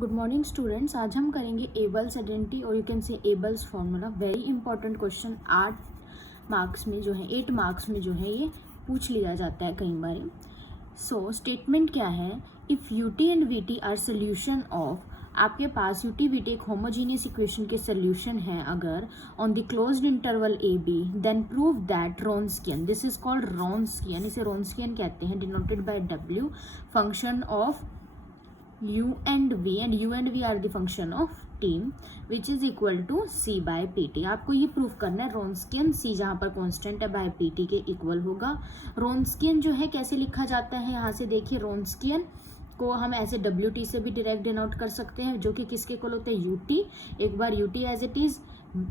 Good morning students. आज हम करेंगे एबल्स आइडेंटिटी और you can say Abel's formula. Very important question 8 marks में जो है 8 मार्क्स में जो है ये पूछ लिया जाता है कई बार। सो स्टेटमेंट क्या है, if U T and we T are solution of, आपके पास यू टी वी टी एक होमोजीनियस इक्वेशन के सोल्यूशन है अगर on the closed interval A B, then prove that Wronskian, this is called Wronskian, इसे Wronskian कहते हैं, denoted by W, function of u and v are the function of t which is equal to c by pt। आपको ये proof करना है रॉन्स्कियन c जहाँ पर constant है बाय pt के इक्वल होगा। रॉन्स्कियन जो है कैसे लिखा जाता है, यहाँ से देखिए रॉन्स्कियन को हम ऐसे wt से भी डायरेक्ट डिनोट कर सकते हैं, जो कि किसके इक्वल होता है ut। एक बार ut एज इट इज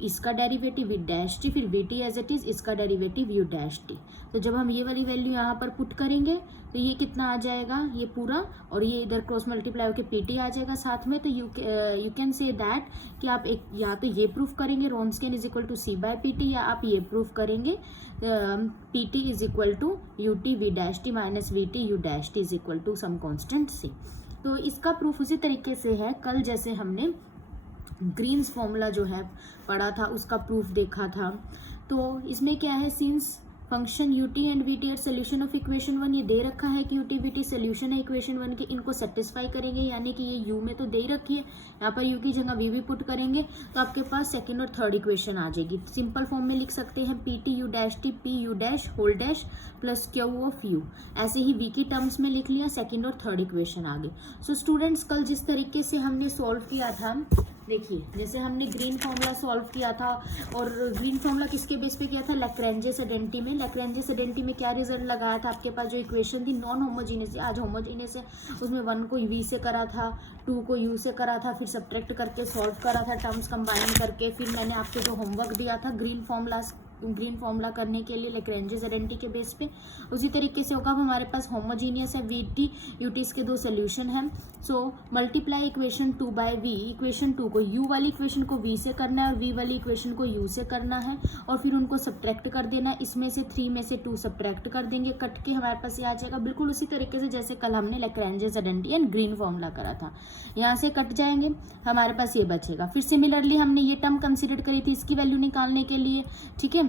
इसका डेरिवेटिव v डैश टी, फिर vt एज इट इज इसका डेरिवेटिव u डैश टी। तो जब हम ये वाली वैल्यू यहाँ पर पुट करेंगे तो ये कितना आ जाएगा, ये पूरा, और ये इधर क्रॉस मल्टीप्लाई होकर pt आ जाएगा साथ में। तो यू कैन से दैट कि आप एक या तो ये प्रूफ करेंगे Wronskian is equal to c by pt, या आप ये प्रूफ करेंगे pt is equal to ut v dash T minus vt u dash T is equal to some constant c। तो इसका प्रूफ उसी तरीके से है, कल जैसे हमने ग्रीन्स फॉर्मूला जो है पढ़ा था उसका प्रूफ देखा था। तो इसमें क्या है, since function u t and v t are solution of equation 1, ये दे रखा है कि u t v t solution है इक्वेशन 1 के, इनको सेटिस्फाई करेंगे, यानी कि ये u में तो दे ही रखी है, यहाँ पर u की जगह v भी पुट करेंगे तो आपके पास सेकंड और थर्ड इक्वेशन आ जाएगी। सिंपल फॉर्म में लिख सकते हैं p t u dash t p u dash whole dash plus q of u, ऐसे ही v की टर्म्स में लिख लिया, सेकेंड और थर्ड इक्वेशन आ गई। सो स्टूडेंट्स कल जिस तरीके से हमने सॉल्व किया था, देखिए जैसे हमने ग्रीन फार्मूला सॉल्व किया था, और ग्रीन फार्मूला किसके बेस पे किया था, लैग्रेंजेस आइडेंटिटी में। लैग्रेंजेस आइडेंटिटी में क्या रिजल्ट लगाया था, आपके पास जो इक्वेशन थी नॉन होमोजीनियस, आज होमोजीनियस है, उसमें 1 को v से करा था, 2 को u से करा था, फिर सब्ट्रैक्ट करके सॉल्व करा था टर्म्स कंबाइन करके। फिर मैंने आपको जो होमवर्क दिया था ग्रीन फार्मूला करने के लिए लैग्रेंजेस आइडेंटिटी के बेस पे, उसी तरीके से होगा। अब हमारे पास होमोजीनियस है वी टी यू टी, इसके दो सोल्यूशन हैं। So multiply equation 2 by v, equation 2 को u वाली इक्वेशन को v से करना है और v वाली इक्वेशन को u से करना है, और फिर उनको सब्ट्रैक्ट कर देना है। इसमें से 3 में से 2 सब्ट्रैक्ट कर देंगे, कट के हमारे पास ये आ जाएगा बिल्कुल उसी तरीके से जैसे कल हमने Lagrange's identity and green formula करा था। यहाँ से कट जाएंगे, हमारे पास ये बचेगा। फिर सिमिलरली हमने ये टर्म कंसिडर करी थी इसकी वैल्यू निकालने के लिए, ठीक है।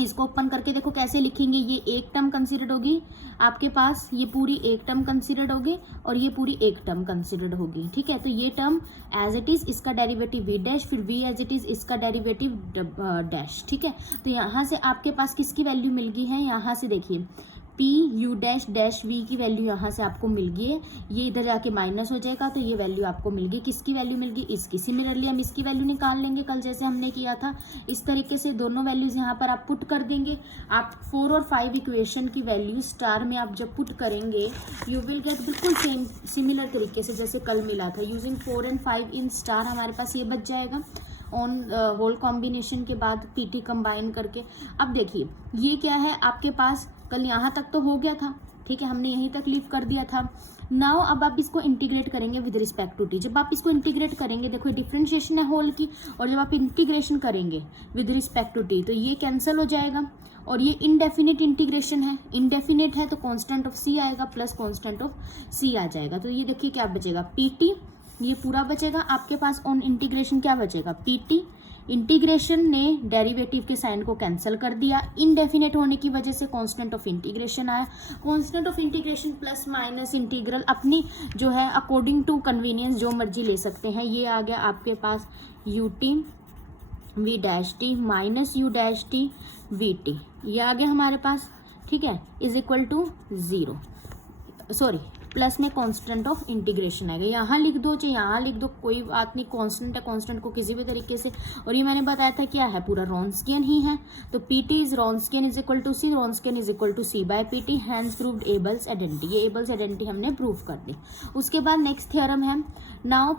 इसको ओपन करके देखो कैसे लिखेंगे, ये एक टर्म कंसिडर्ड होगी आपके पास, ये पूरी एक टर्म कंसिडर्ड होगी और ये पूरी एक टर्म कंसिडर्ड होगी, ठीक है। तो ये टर्म एज इट इज इसका डेरिवेटिव v डैश, फिर v एज इट इज इसका डेरिवेटिव डैश, ठीक है। तो यहाँ से आपके पास किसकी वैल्यू मिल गई है, यहाँ से देखिए p u dash dash v की वैल्यू यहाँ से आपको मिल गई है, ये इधर जाके माइनस हो जाएगा, तो ये वैल्यू आपको मिल गई, किसकी वैल्यू मिल गई, इसकी। सिमिलरली हम इसकी वैल्यू निकाल लेंगे कल जैसे हमने किया था, इस तरीके से दोनों वैल्यूज यहाँ पर आप पुट कर देंगे। आप 4 और 5 इक्वेशन की वैल्यू स्टार में आप जब पुट करेंगे यू विल गेट बिल्कुल सेम सिमिलर तरीके से जैसे कल मिला था। यूजिंग 4 and 5 इन स्टार हमारे पास ये बच जाएगा ऑन होल कॉम्बिनेशन के बाद पीटी कंबाइन करके। अब देखिए ये क्या है आपके पास, कल यहाँ तक तो हो गया था, ठीक है, हमने यहीं तक लीव कर दिया था। नाउ अब आप इसको इंटीग्रेट करेंगे विद रिस्पेक्ट टू टी। जब आप इसको इंटीग्रेट करेंगे, देखो डिफरेंशिएशन है होल की, और जब आप इंटीग्रेशन करेंगे विद रिस्पेक्ट टू टी तो ये कैंसिल हो जाएगा, और ये इनडेफिनिट इंटीग्रेशन है, इनडेफिनिट है तो कांस्टेंट ऑफ सी आएगा प्लस कांस्टेंट ऑफ सी आ जाएगा। तो ये देखिए क्या बचेगा, पीटी, ये पूरा बचेगा आपके पास। ऑन इंटीग्रेशन क्या बचेगा, पीटी, इंटीग्रेशन ने डेरिवेटिव के साइन को कैंसिल कर दिया, इनडेफिनेट होने की वजह से कांस्टेंट ऑफ इंटीग्रेशन आया। Constant of integration plus minus integral अपनी जो है अकॉर्डिंग टू कन्वीनियंस जो मर्जी ले सकते हैं। ये आ गया आपके पास u t v dash T minus u dash t v t, ये आ गया हमारे पास, ठीक है, is equal to 0, sorry plus में कांस्टेंट ऑफ इंटीग्रेशन आएगा। यहाँ लिख दो चाहे यहाँ लिख दो, कोई बात नहीं, कांस्टेंट है, कांस्टेंट को किसी भी तरीके से, और ये मैंने बताया था क्या है, पूरा रॉन्स्कियन ही है। तो pt is Wronskian is equal to C, Wronskian is equal to C by pt, hence proved Abel's identity. ये एबल्स आइडेंटिटी हमने प्रूव कर दी। उसके बाद नेक्स्ट थ्योरम है, नाउ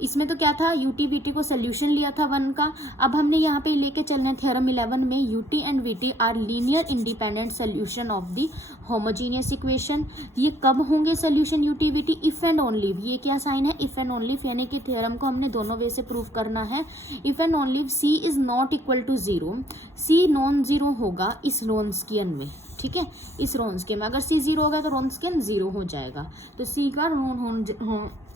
इसमें तो क्या था, u t v t को सोल्यूशन लिया था 1 का, अब हमने यहाँ पे लेके चलना है थ्योरम 11 में, u t and v t are linear independent solution of the homogeneous equation. ये कब होंगे solution u t v t, if and only, ये क्या साइन है, इफ एंड ओनली, यानी कि थ्योरम को हमने दोनों वे से प्रूव करना है। If and only c is not equal to 0, c non zero होगा इस रॉन्स्कियन में, ठीक है, इस रॉन्स्कियन में अगर c 0 होगा तो रॉन्स्कियन 0 हो जाएगा, तो c का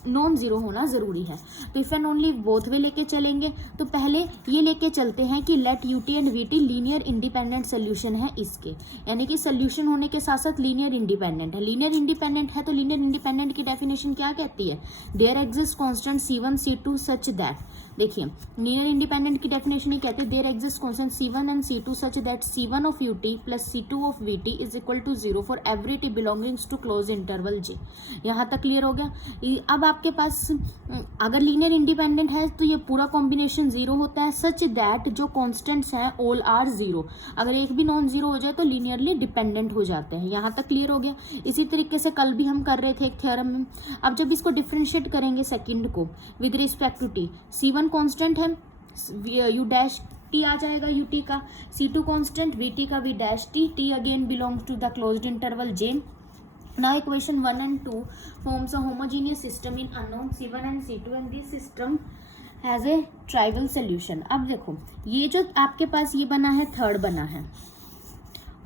नॉन जीरो होना ज़रूरी है। तो if and only both way लेके चलेंगे तो पहले ये लेके चलते हैं कि let u T and we t linear independent solution है इसके, यानी कि सोल्यूशन होने के साथ साथ लीनियर इंडिपेंडेंट है। लीनियर इंडिपेंडेंट है तो लीनियर इंडिपेंडेंट की डेफिनेशन क्या कहती है, there exist constant C1 C2 such that, देखिए लीनियर इंडिपेंडेंट की डेफिनेशन ये कहते हैं there exist constant C1 and C2 such that C1 of UT plus C2 of VT is equal to 0 for every T belongings to close interval J। यहाँ तक clear हो गया। अब आपके पास अगर लीनियर इंडिपेंडेंट है तो ये पूरा कॉम्बिनेशन जीरो होता है, सच दैट जो कॉन्स्टेंट्स हैं ऑल आर जीरो, अगर एक भी नॉन जीरो हो जाए तो लीनियरली डिपेंडेंट हो जाते हैं। यहाँ तक क्लियर हो गया। इसी तरीके से कल भी हम कर रहे थे एक थ्योरम में। अब जब इसको डिफ्रेंशिएट करेंगे सेकंड को with respect to t, C1 constant है, U डैश टी आ जाएगा UT का, C2 कांस्टेंट VT का V dash t again belongs to the closed interval J। Now equation 1 and 2 forms a homogeneous system in unknown C1 and C2 and this system has a trivial solution। अब देखो ये जो आपके पास ये बना है third बना है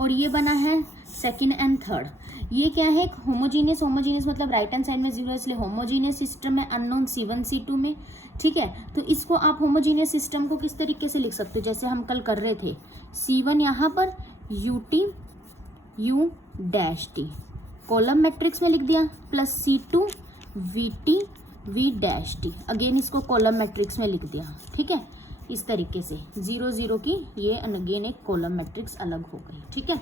और ये बना है सेकंड एंड थर्ड, ये क्या है होमोजीनियस, होमोजीनियस मतलब राइट हैंड साइड में जीरो इसलिए होमोजीनियस सिस्टम है अननोन C1 C2 में, ठीक है। तो इसको आप होमोजीनियस सिस्टम को किस तरीके से लिख सकते हो, जैसे हम कल कर रहे थे C1 यहाँ पर UT U dash T column matrix में लिख दिया plus C2 VT V dash t again इसको कॉलम मैट्रिक्स में लिख दिया, ठीक है। इस तरीके से 0 0 की ये अगेन एक कॉलम मैट्रिक्स अलग हो गई, ठीक है।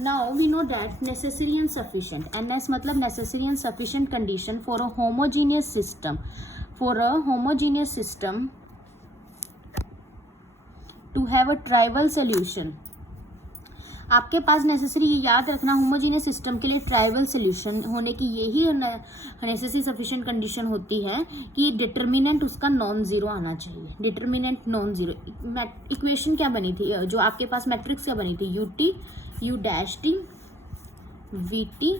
Now we know that necessary and sufficient, NS मतलब necessary and sufficient condition for a homogeneous system, for a homogeneous system to have a trivial solution. आपके पास नेसेसरी याद रखना होमोजीनियस सिस्टम के लिए ट्राइवल सोल्यूशन होने की यही नेसेसरी सफिशिएंट कंडीशन होती है कि डिटर्मिनेंट उसका नॉन जीरो आना चाहिए, डिटर्मिनेंट नॉन जीरो। इक्वेशन क्या बनी थी, जो आपके पास मैट्रिक्स क्या बनी थी, UT U dash T VT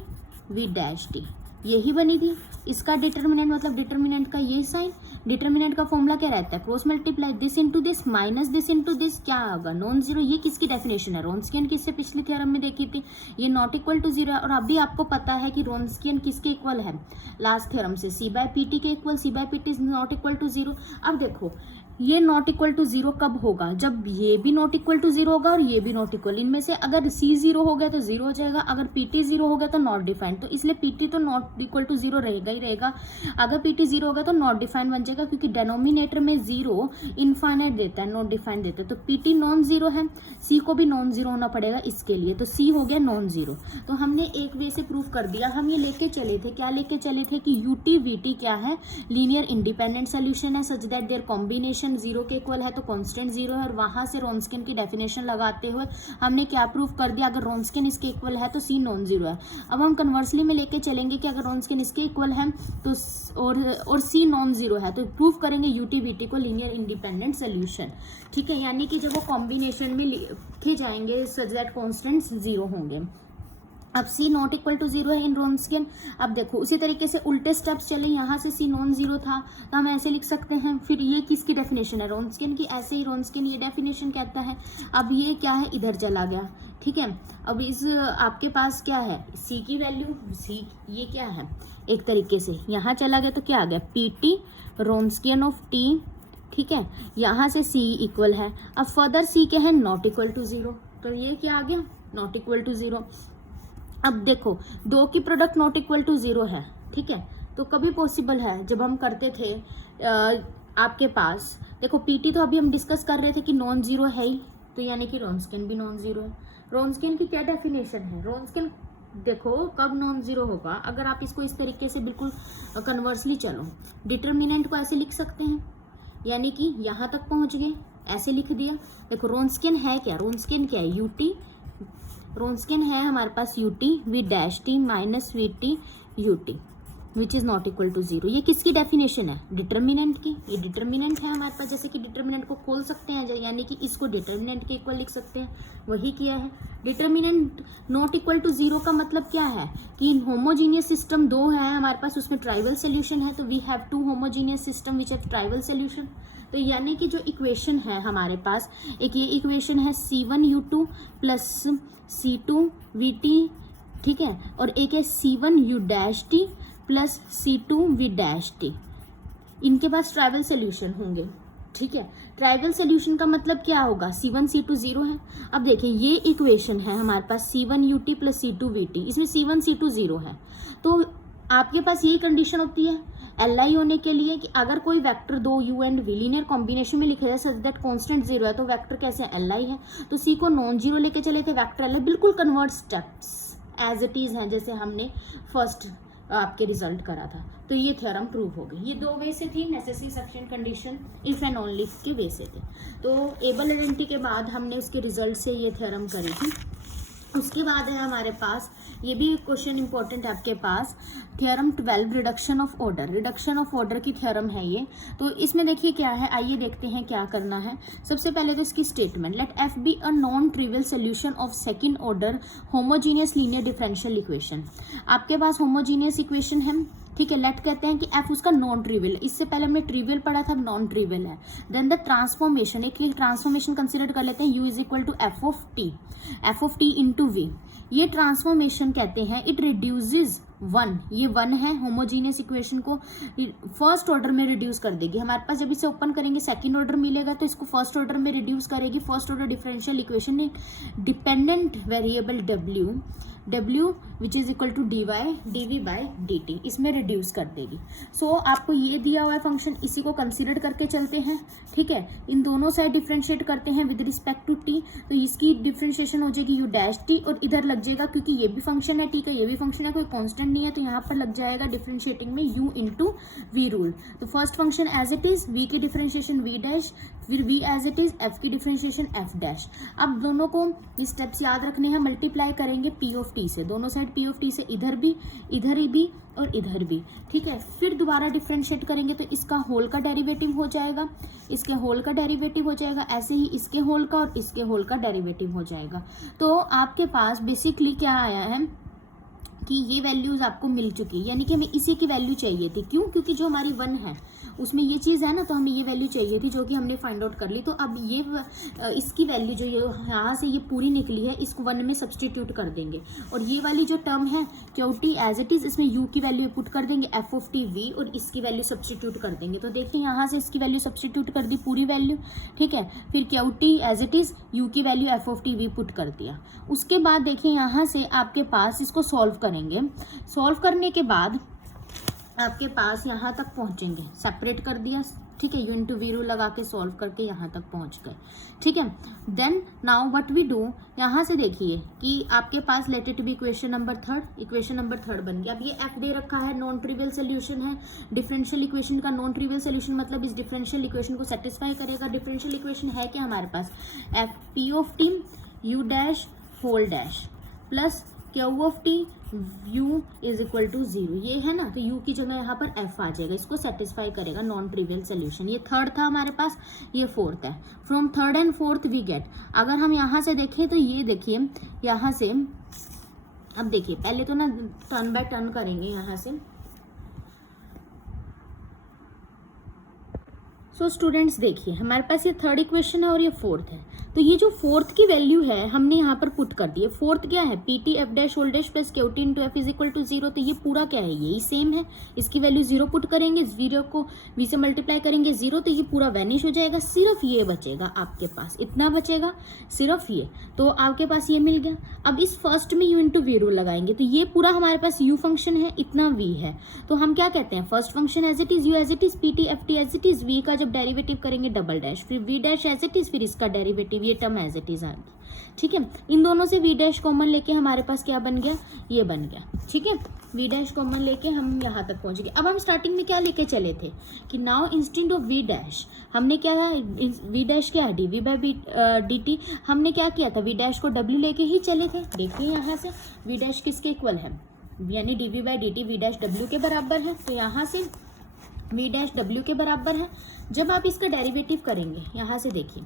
V dash T यही बनी थी। इसका डिटर्मिनेंट मतलब डिटर्मिनेंट का ये साइन, डिटर्मिनेंट का फॉर्मूला क्या रहता है, cross multiply this into this minus this into this, क्या होगा नॉन जीरो। ये किसकी डेफिनेशन है, रोन्स्कियन की, इससे पिछली थ्योरम में देखी थी, ये नॉट इक्वल टू जीरो है। और अभी आपको पता है कि रोन्स्कियन किसके इक्वल है, लास्ट थ्योरम से C/PT के equal, C/PT is not equal to zero. अब देखो ये नॉट इक्वल टू जीरो कब होगा, जब ये भी नॉट इक्वल टू जीरो होगा और ये भी नॉट इक्वल, इनमें से अगर C जीरो हो गया तो जीरो हो जाएगा, अगर PT जीरो हो गया तो नॉट डिफाइंड, तो इसलिए PT तो नॉट इक्वल टू जीरो रहेगा ही रहेगा। अगर PT जीरो होगा तो नॉट डिफाइंड बन जाएगा, क्योंकि डेनोमिनेटर में जीरो इनफाइनाइट देता है, नॉट डिफाइंड देता है। तो PT नॉन जीरो है, C को भी नॉन जीरो होना पड़ेगा इसके लिए, तो C हो गया नॉन जीरो। तो हमने एक वे से प्रूव कर दिया। हम ये लेके चले थे, क्या लेके चले थे कि UT VT क्या है, लीनियर इंडिपेंडेंट सोल्यूशन है such that there combination zero के इक्वल है, तो कांस्टेंट जीरो है। और वहां से रोन्स्कियन की डेफिनेशन लगाते हुए हमने क्या प्रूव कर दिया, अगर रोन्स्कियन इसके इक्वल है तो C नॉन जीरो है। अब हम कन्वर्सली में लेके चलेंगे कि अगर रोन्स्कियन इसके इक्वल है तो और C नॉन जीरो है, तो प्रूव करेंगे UT VT को लीनियर इंडिपेंडेंट सोल्यूशन, ठीक है। यानी कि जब वो कॉम्बिनेशन में लिखे जाएंगे सच दैट कांस्टेंट्स जीरो होंगे। अब C not equal to zero है इन रोन्स्कियन। अब देखो उसी तरीके से उल्टे स्टेप्स चले, यहाँ से C नॉन जीरो था तो हम ऐसे लिख सकते हैं। फिर ये किसकी डेफिनेशन है, रोन्स्कियन की, ऐसे ही रोन्स्कियन ये डेफिनेशन कहता है। अब ये क्या है, इधर चला गया, ठीक है। अब इस आपके पास क्या है, C की वैल्यू, C ये क्या है एक तरीके से यहाँ चला गया तो क्या आ गया PT रोन्स्कियन ऑफ T, ठीक है। यहाँ से C इक्वल है। अब फर्दर C क्या है, नॉट इक्वल टू जीरो, तो ये क्या आ गया नॉट इक्वल टू जीरो। अब देखो दो की product not equal to zero है, ठीक है। तो कभी पॉसिबल है जब हम करते थे आपके पास देखो PT तो अभी हम डिस्कस कर रहे थे कि नॉन जीरो है ही, तो यानी कि रोन्स्कियन भी नॉन जीरो है। रोन्स्कियन की क्या डेफिनेशन है, रोन्स्कियन देखो कब नॉन जीरो होगा, अगर आप इसको इस तरीके से बिल्कुल कन्वर्सली चलो, डिटर्मिनेंट को ऐसे लिख सकते हैं, यानी कि यहाँ तक पहुँच गए, ऐसे लिख दिया। देखो रोन्स्कियन है क्या, रोन्स्कियन क्या है, UT रोन्स्कियन है हमारे पास UT V dash T minus VT UT which is not equal to zero. ये किसकी डेफिनेशन है, डिटर्मिनेंट की। ये डिटर्मिनेंट है हमारे पास, जैसे कि डिटर्मिनेंट को खोल सकते हैं, यानी कि इसको डिटर्मिनेंट के इक्वल लिख सकते हैं, वही किया है। Determinant not equal to zero का मतलब क्या है कि होमोजीनियस सिस्टम दो है हमारे पास, उसमें ट्राइवल सोल्यूशन है, तो we have to homogeneous system which have trivial solution. तो यानी कि जो इक्वेशन है हमारे पास, एक ये इक्वेशन है C1 U2 plus C2 VT, ठीक है, और एक है C1 U dash T plus C2 V dash T, इनके पास ट्राइवल सोल्यूशन होंगे, ठीक है। ट्राइवल सोल्यूशन का मतलब क्या होगा, C1 C2 0 है। अब देखिए ये इक्वेशन है हमारे पास C1 UT plus C2 VT, इसमें C1 C2 0 है, तो आपके पास यही कंडीशन होती है Li होने के लिए कि अगर कोई वेक्टर दो U and V linear combination में लिखा जाए सच दैट कांस्टेंट 0 है, तो वेक्टर कैसे Li है, तो C को नॉन जीरो लेके चले थे, वेक्टर Li बिल्कुल convert steps as it is हैं, जैसे हमने फर्स्ट आपके रिजल्ट करा था। तो ये थ्योरम प्रूव हो गई। ये दो वे से थी, necessary sufficient condition, if and only if के वे से थे। तो एबल आइडेंटिटी के बाद हमने उसके रिजल्ट से ये थ्योरम करी थी। उसके बाद है हमारे पास, ये भी क्वेश्चन इंपॉर्टेंट है आपके पास, theorem 12 reduction of order. Reduction of order की थ्योरम है ये। तो इसमें देखिए क्या है, आइए देखते हैं क्या करना है। सबसे पहले तो इसकी statement, let f be a non trivial solution of second order homogeneous linear differential equation. आपके पास होमोजीनियस इक्वेशन है, ठीक है। लेट कहते हैं कि एफ उसका नॉन ट्रिवियल, इससे पहले हमने ट्रिवियल पढ़ा था, नॉन ट्रिवियल है। देन द ट्रांसफॉर्मेशन, एक ट्रांसफॉर्मेशन कंसिडर कर लेते हैं, u is equal to f of t into v. ये ट्रांसफॉर्मेशन कहते हैं इट रिड्यूसेस 1, ये 1 है, होमोजीनियस इक्वेशन को फर्स्ट ऑर्डर में रिड्यूस कर देगी। हमारे पास जब इसे ओपन करेंगे सेकंड ऑर्डर मिलेगा, तो इसको फर्स्ट ऑर्डर में रिड्यूस करेगी। फर्स्ट ऑर्डर डिफरेंशियल इक्वेशन ने dependent variable W which is equal to dv by dt, इसमें रिड्यूस कर देगी। सो आपको ये दिया हुआ है फंक्शन, इसी को कंसिडर करके चलते हैं, ठीक है। इन दोनों साइड डिफरेंशिएट करते हैं विद रिस्पेक्ट टू t, तो इसकी डिफरेंशिएशन हो जाएगी u डैश t, और इधर लग जाएगा, क्योंकि ये भी फंक्शन है t का, ये भी फंक्शन है, कोई कांस्टेंट नहीं है, तो यहाँ पर लग जाएगा डिफरेंशिएटिंग में u इंटू वी रूल। तो first function as it is, v की डिफरेंशिएशन v डैश, फिर v as it is, f की डिफरेंशिएशन f डैश। अब दोनों को स्टेप्स याद रखने हैं, मल्टीप्लाई करेंगे p ऑफ t से, दोनों साइड p ऑफ t से, इधर भी और इधर भी, ठीक है। फिर दोबारा डिफरेंशिएट करेंगे तो इसका होल का डेरिवेटिव हो जाएगा, इसके होल का डेरिवेटिव हो जाएगा, ऐसे ही इसके होल का और इसके होल का डेरिवेटिव हो जाएगा। तो आपके पास बेसिकली क्या आया है कि ये वैल्यूज आपको मिल चुकी, यानी कि हमें इसी की वैल्यू चाहिए थी। क्यों? क्योंकि जो हमारी 1 है उसमें ये चीज़ है ना, तो हमें ये वैल्यू चाहिए थी, जो कि हमने फाइंड आउट कर ली। तो अब ये इसकी वैल्यू जो यहाँ से ये पूरी निकली है, इसको 1 में सब्सटीट्यूट कर देंगे, और ये वाली जो टर्म है q t as it is, इसमें u की वैल्यू पुट कर देंगे, एफ ऑफ टी वी, और इसकी वैल्यू सब्सटीट्यूट कर देंगे। तो देखिए यहाँ से इसकी वैल्यू सब्सटीट्यूट कर दी, पूरी वैल्यू, ठीक है। फिर q t as it is, u की value f of t v put कर दिया। उसके बाद देखिए यहाँ से आपके पास इसको सॉल्व करेंगे, सॉल्व करने के बाद आपके पास यहाँ तक पहुँचेंगे, सेपरेट कर दिया, ठीक है, यू इंटू वी रूल लगा के सॉल्व करके यहाँ तक पहुँच गए, ठीक है। Then now what we do, यहाँ से देखिए कि आपके पास let it be equation number third बन गया। अब ये एफ दे रखा है, नॉन ट्रिवियल सोल्यूशन है, डिफरेंशियल इक्वेशन का नॉन ट्रिवियल सोल्यूशन मतलब इस डिफरेंशियल इक्वेशन को सेटिस्फाई करेगा। डिफरेंशियल इक्वेशन है क्या हमारे पास, F P of T U dash whole dash plus Q of T u is equal to 0, ये है ना, तो u की जगह यहाँ पर f आ जाएगा, इसको सेटिस्फाई करेगा नॉन ट्रिवियल सोल्यूशन। ये थर्ड था हमारे पास, ये फोर्थ है। From third and fourth we get, अगर हम यहाँ से देखें तो ये देखिए यहाँ से, अब देखिए पहले तो ना टर्न बाय टर्न करेंगे यहाँ से। सो स्टूडेंट्स देखिए हमारे पास ये थर्ड इक्वेशन है और ये फोर्थ है, तो ये जो फोर्थ की वैल्यू है हमने यहाँ पर पुट कर दी है। फोर्थ क्या है, p T f dash whole dash plus q t into f is equal to 0, तो ये पूरा क्या है, यही सेम है। इसकी वैल्यू 0 पुट करेंगे, 0 को v से मल्टीप्लाई करेंगे 0, तो ये पूरा वैनिश हो जाएगा, सिर्फ ये बचेगा आपके पास, इतना बचेगा सिर्फ ये, तो आपके पास ये मिल गया। अब इस फर्स्ट में u इंटू वी रूल लगाएंगे, तो ये पूरा हमारे पास u फंक्शन है, इतना v है, तो हम क्या कहते हैं, first function as it is, u as it is, p T F t as it is, v का जब डेरिवेटिव करेंगे डबल डैश, फिर v dash as it is, फिर इसका डेरिवेटिव, ये टर्म एज इट इज आ गई, ठीक है। इन दोनों से v डैश कॉमन लेके हमारे पास क्या बन गया, ये बन गया, ठीक है। v डैश कॉमन लेके हम यहाँ तक पहुँच गए। अब हम स्टार्टिंग में क्या लेके चले थे कि now instant of v dash हमने क्या था, v डैश क्या है, dv बाई dt, हमने क्या किया था, v डैश को w लेके ही चले थे। देखिए यहाँ से v डैश किसके इक्वल है, यानी dv by dt v dash w के बराबर है, तो यहाँ से v डैश w के बराबर है। जब आप इसका डेरिवेटिव करेंगे, यहाँ से देखिए,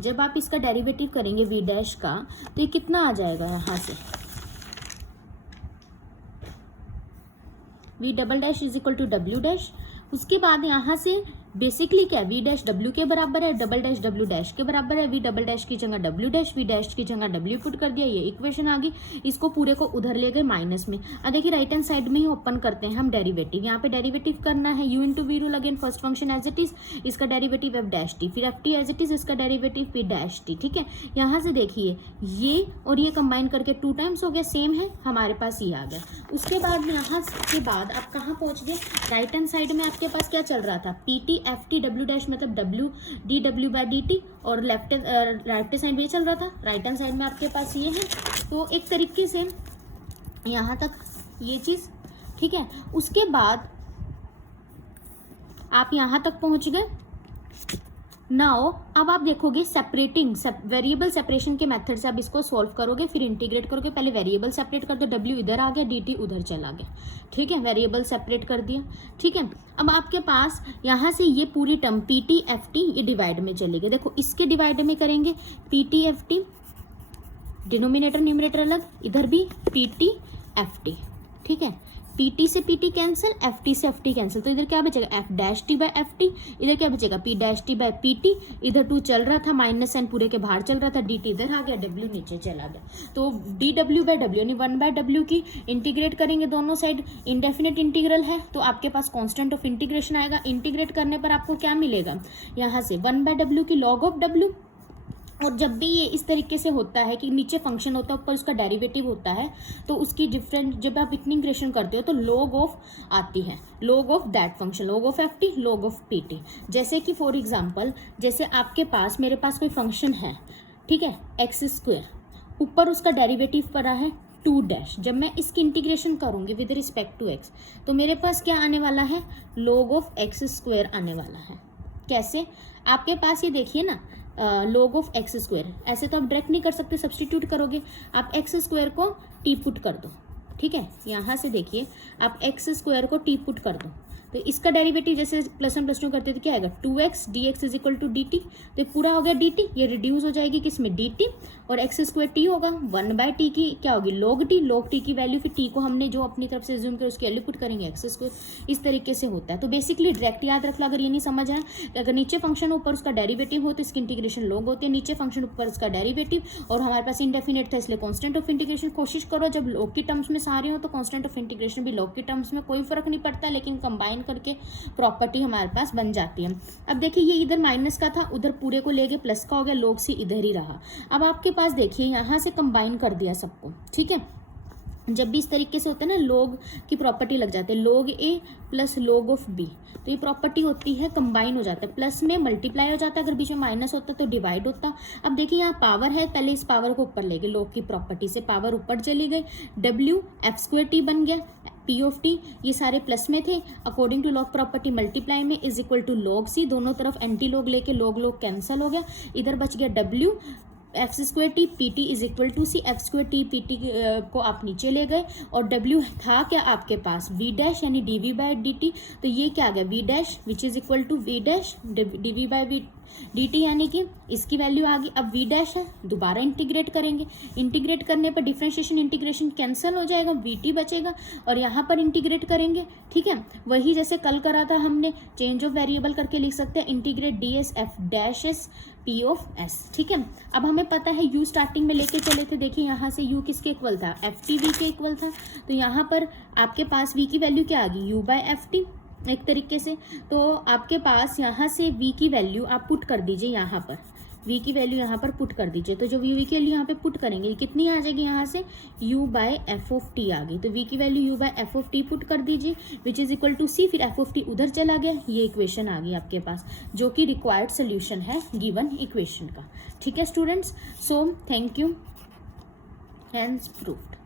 जब आप इसका डेरिवेटिव करेंगे v डैश का, तो ये कितना आ जाएगा, यहाँ से v double dash is equal to w dash. उसके बाद यहाँ से बेसिकली क्या है, वी डैश डब्ल्यू के बराबर है, डबल डैश डब्ल्यू डैश के बराबर है, वी डबल डैश की जगह डब्ल्यू डैश, वी डैश की जगह डब्ल्यू पुट कर दिया, ये इक्वेशन आ गई। इसको पूरे को उधर ले गए माइनस में। अब देखिए राइट हैंड साइड में ही ओपन करते हैं हम डेरिवेटिव, यहाँ पे डेरिवेटिव करना है u into v rule again, first function as it is, इसका डेरिवेटिव एफ डैश टी, फिर f t as it is, इसका डेरिवेटिव पी डैश टी। ठीक है, यहाँ से देखिए ये और ये कंबाइन करके 2 टाइम्स हो गया, सेम है हमारे पास ये आ गया। उसके बाद यहाँ के बाद आप कहाँ पहुँच गए, राइट हैंड साइड में आपके पास क्या चल रहा था, P T F T W dash मतलब W D W by D T, और लेफ्ट राइट साइड में ये चल रहा था, राइट हैंड साइड में आपके पास ये है। तो एक तरीके से यहाँ तक ये चीज़ ठीक है। उसके बाद आप यहाँ तक पहुँच गए। नाउ अब आप देखोगे सेपरेटिंग वेरिएबल सेपरेशन के मेथड से आप इसको सॉल्व करोगे, फिर इंटीग्रेट करोगे। पहले वेरिएबल सेपरेट कर दो, डब्ल्यू इधर आ गया, डी टी उधर चला गया। ठीक है, वेरिएबल सेपरेट कर दिया। ठीक है, अब आपके पास यहाँ से ये पूरी term p T F t ये डिवाइड में चली गई। देखो इसके डिवाइड में करेंगे p T F t, denominator numerator अलग, इधर भी पी टी एफ टी। ठीक है, पी टी से p t cancel, f t से एफ टी कैंसिल, तो इधर क्या बचेगा f dash t by f t, इधर क्या बचेगा p dash t by p t. इधर 2 चल रहा था, माइनस साइन पूरे के बाहर चल रहा था, डी टी इधर आ गया, डब्ल्यू नीचे चला गया। तो डी डब्ल्यू बाय डब्ल्यू यानी 1 बाय डब्ल्यू की इंटीग्रेट करेंगे दोनों साइड, इंडेफिनेट इंटीग्रल है तो आपके पास कॉन्स्टेंट ऑफ इंटीग्रेशन आएगा। इंटीग्रेट करने पर आपको क्या मिलेगा, यहाँ से 1 बाय डब्ल्यू की लॉग ऑफ डब्ल्यू। और जब भी ये इस तरीके से होता है कि नीचे फंक्शन होता है ऊपर उसका डेरिवेटिव होता है, तो उसकी डिफरेंट जब आप इंटीग्रेशन करते हो तो लॉग ऑफ आती है, log of that function, log of F T, log of P T. जैसे कि फॉर एग्जांपल जैसे आपके पास मेरे पास कोई फंक्शन है, ठीक है, एक्स स्क्वायर, ऊपर उसका डेरिवेटिव पड़ा है 2 डैश। जब मैं इसकी इंटीग्रेशन करूंगी विद रिस्पेक्ट टू एक्स तो मेरे पास क्या आने वाला है, लॉग ऑफ एक्स स्क्वायर आने वाला है। कैसे, आपके पास ये देखिए ना लॉग ऑफ एक्स स्क्वायर, ऐसे तो आप डायरेक्ट नहीं कर सकते, सब्सटीट्यूट करोगे आप एक्स स्क्वायर को टी पुट कर दो। ठीक है, यहाँ से देखिए आप एक्स स्क्वायर को टी पुट कर दो, तो इसका डेरिवेटिव जैसे +1 +2 करते थे क्या आएगा 2x dx is equal to d t. तो पूरा हो गया डी टी, ये रिड्यूस हो जाएगी किसमें डी टी, और एक्स स्क्वायर टी होगा 1 बाय टी की क्या होगी लॉग टी, लॉग टी की वैल्यू फिर टी को हमने जो अपनी तरफ से एज्यूम किया उसकी वैल्यू पुट करेंगे एक्स स्क्वायर। इस तरीके से होता है। तो बेसिकली डायरेक्ट याद रख लो, अगर ये नहीं समझ आए कि अगर नीचे फंक्शन ऊपर उसका डेरिवेटिव हो तो इसकी इंटीग्रेशन लॉग होती है, नीचे फंक्शन ऊपर उसका डेरिवेटिव और हमारे पास इंडेफिनेट था इसलिए कॉन्स्टेंट ऑफ इंटीग्रेशन। कोशिश करो जब लॉग की टर्म्स में सारे हो तो कॉन्स्टेंट ऑफ इंटीग्रेशन भी लॉग की टर्म्स में, कोई फर्क नहीं पड़ता, लेकिन कंबाइन करके प्रॉपर्टी हमारे पास बन जाती है। अब देखिए ये इधर माइनस का था, उधर पूरे को ले गए प्लस का हो गया, लॉग सी इधर ही रहा। अब आपके पास देखिए यहाँ से कंबाइन कर दिया सबको। ठीक है, जब भी इस तरीके से होता है ना लॉग की प्रॉपर्टी लग जाती है, log a plus log of b, तो ये प्रॉपर्टी होती है कंबाइन हो जाता है, प्लस में मल्टीप्लाई हो जाता है, अगर बीच में माइनस होता तो डिवाइड होता। अब देखिए यहाँ पावर है, पहले इस पावर को ऊपर ले गए, लॉग की प्रॉपर्टी से पावर ऊपर चली गई, डब्ल्यू एफ स्क्वायर टी बन गया, पी ऑफ टी ये सारे प्लस में थे, according to log property multiply में is equal to log c, दोनों तरफ एंटी लॉग लेके लॉग लॉग कैंसिल हो गया, इधर बच गया डब्ल्यू f square t p t is equal to c, f square t p t को आप नीचे ले गए और डब्ल्यू था क्या आपके पास वी डैश यानी d v by D t, तो ये क्या आ गया v dash which is equal to v dash d v by v d t, यानी कि इसकी वैल्यू आ गई। अब वी डैश है, दोबारा इंटीग्रेट करेंगे, इंटीग्रेट करने पर डिफरेंशिएशन इंटीग्रेशन कैंसिल हो जाएगा, वी टी बचेगा और यहाँ पर इंटीग्रेट करेंगे। ठीक है, वही जैसे कल करा था हमने, चेंज ऑफ वेरिएबल करके लिख सकते हैं, integrate D S F dash S P of S. ठीक है, अब हमें पता है u स्टार्टिंग में लेके चले थे, देखिए यहाँ से u किसके इक्वल था, एफ टी वी के इक्वल था, तो यहाँ पर आपके पास v की वैल्यू क्या आ गई u बाय एफ टी एक तरीके से। तो आपके पास यहाँ से v की वैल्यू आप पुट कर दीजिए, यहाँ पर v की वैल्यू यहाँ पर पुट कर दीजिए, तो जो v की वैल्यू यहाँ पे पुट करेंगे कितनी आ जाएगी, यहाँ से u by F of T आ गई, तो v की value u by F of T put कर दीजिए which is equal to C, फिर एफ ऑफ टी उधर चला गया, ये इक्वेशन आ गई आपके पास जो कि रिक्वायर्ड सोल्यूशन है गिवन इक्वेशन का। ठीक है students, so thank you, hence proved.